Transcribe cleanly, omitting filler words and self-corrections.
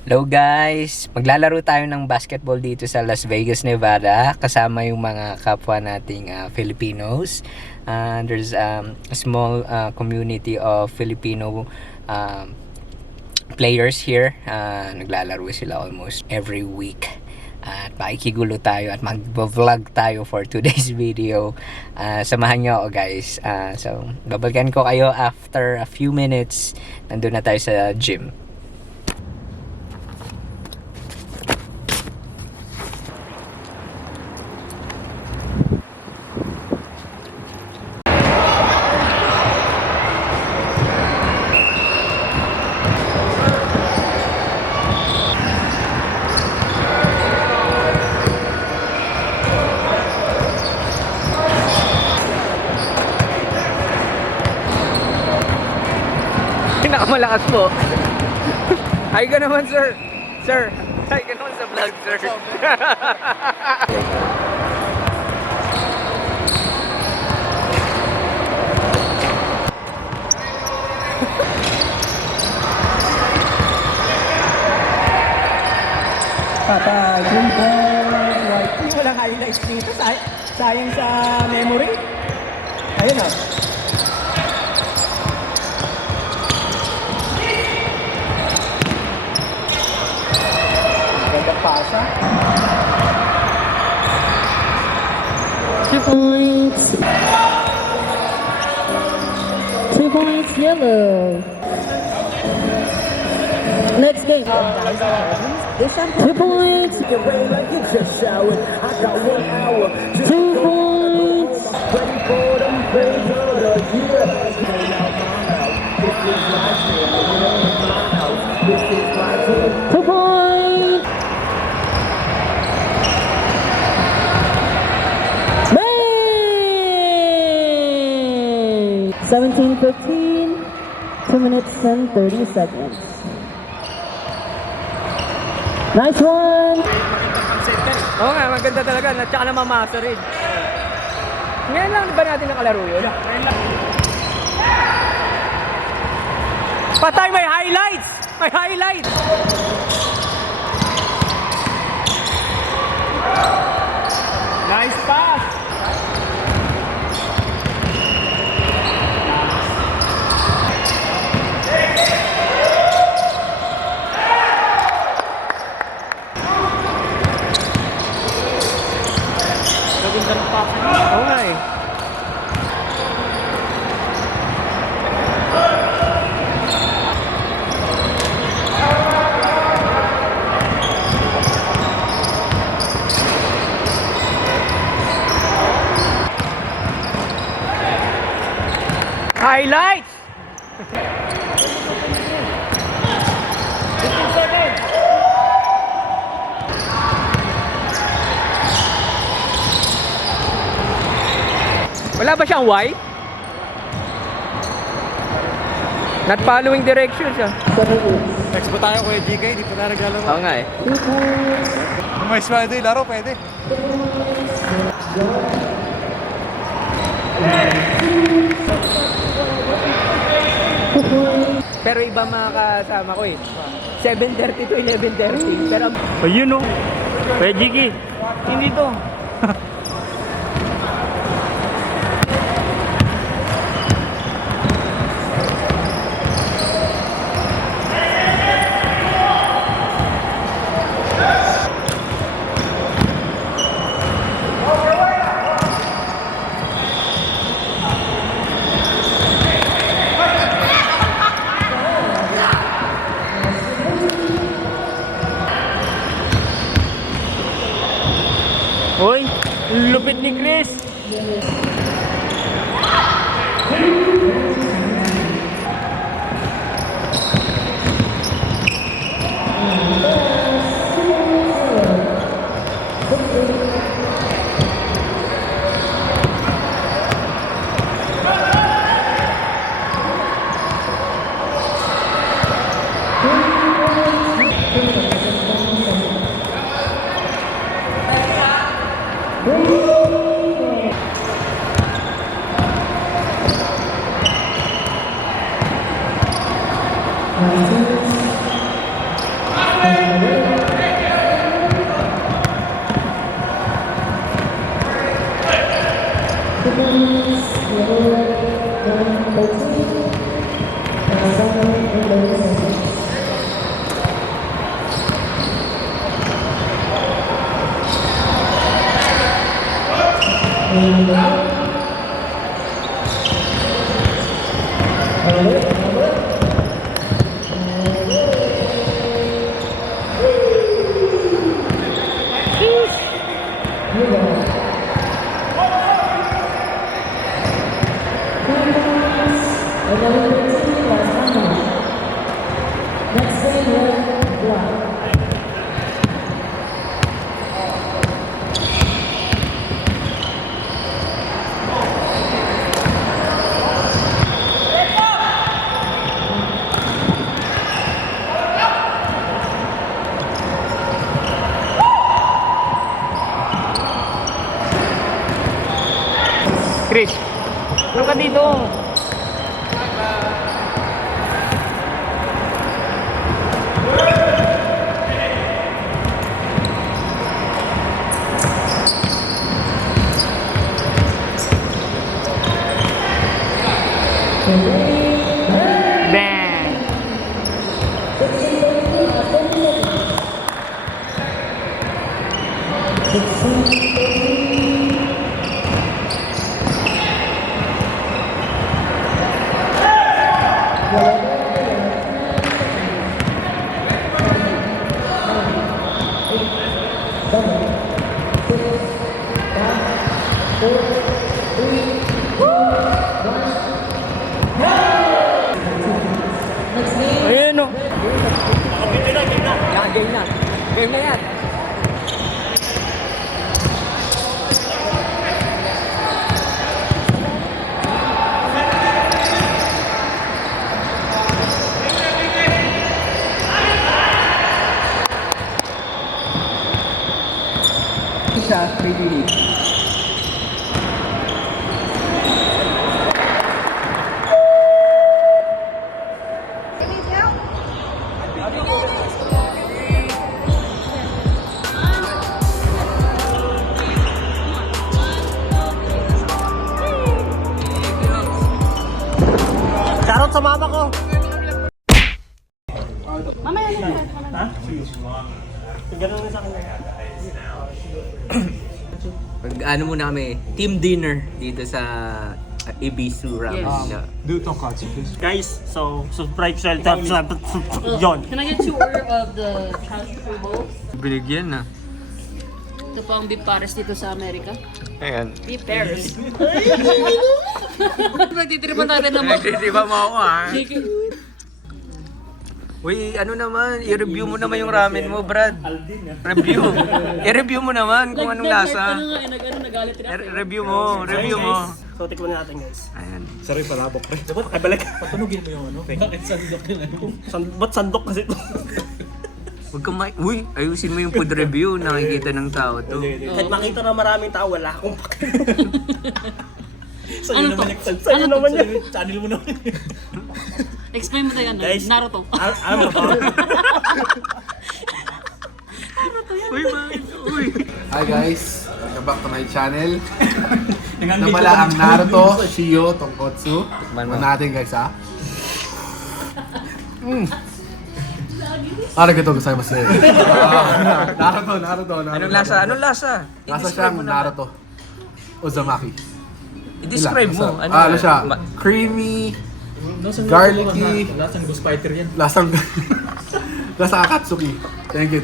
Hello guys! Maglalaro tayo ng basketball dito sa Las Vegas, Nevada kasama yung mga kapwa nating Filipinos. There's a small community of Filipino players here. Naglalaro sila almost every week. At makikigulo tayo at mag-vlog tayo for today's video. Samahan nyo ako guys. So, babalikan ko kayo after a few minutes. Nandun na tayo sa gym. Pinakamalakas po. Hi ka naman, sir. Sir, hi ka naman sa vlog, sir. Patay, green ball, white. Walang highlights dito. Sayang sa memory. Ayun o. Ganda pasa. 2 points. 2 points, yellow. Next game. 2 points. 2 points. 2 points. Bang! 17-15. 2 minutes and 30 seconds. Nice one! Oo nga, maganda talaga. Tsaka na mamasa rin. Ngayon lang ba natin nakalaro yun? Patay, may highlights! May highlights! Nice pass. Oo nga eh. Highlights! Wala ba siyang Y? Not following directions ah. Next ba tayo Kuya GK? Di pa na naglalaro. Oo nga eh. Kung may Friday, laro pwede. Pero iba mga kasama ko eh. 7:30 to 11:30. Pero ayun oh. Kuya Jiggy. Hindi to. Hoy, lupit ni Chris. Chris, ano ka dito? Bang! Ayun o. Game na. Game na yan. Isa, maybe. Shoutout sa mama ko. Ano muna kami, team dinner dito sa Ibisu Rams. Yes. Do tonkatsu, please. Guys, so subscribe shelter yon. Can I get two order of the trash bowl? Binigyan na. Ito po ang beef pares dito sa Amerika. Ayan. Beef pares. Nagtitripan natin naman. Nagtitiba mo ako ha. Uy, ano naman, i-review mo naman yung ramen mo, Brad. Review. I-review mo naman kung anong lasa. Nagalit rin ako. Review mo, review mo. So tikman natin guys. Ayan. Sorry, palabok pre. Ay balik. Patunugin mo yung ano. Bakit sandok yun ano? Ba't sandok kasi ito? Huwag kang uy, ayusin mo yung food review, nakikita ng tao to. Kahit makita na maraming tao, wala akong Ano to? Sa'yo Ano to? naman yan. Channel mo naman. Explain mo tayo ano. Guys. Naruto. Ano to? Uy, bakit? Uy. Hi guys, welcome back to my channel. Na pala ang Naruto, Shio, Tonkotsu. Tikman natin guys ha. Arigatou gozaimasu. Naruto. Anong lasa? Anong lasa? Lasa siyang Naruto. Uzumaki. I-describe mo. Ano siya? Creamy, garlicky. Lasang Ghost Fighter yan. Lasang Akatsuki. Thank you.